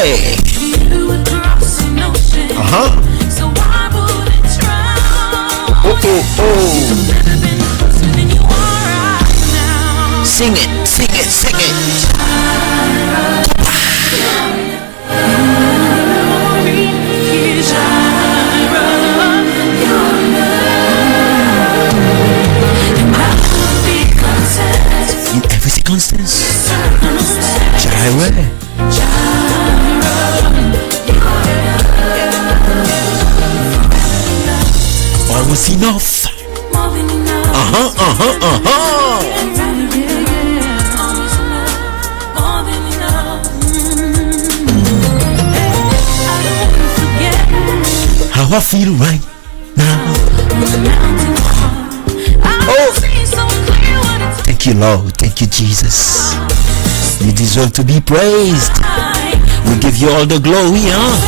Jireh. Sing it, sing it, sing it. In every circumstance, Jireh. Always enough. How I feel right now. Oh, thank you, Lord. Thank you, Jesus. You deserve to be praised. We give you all the glory, huh?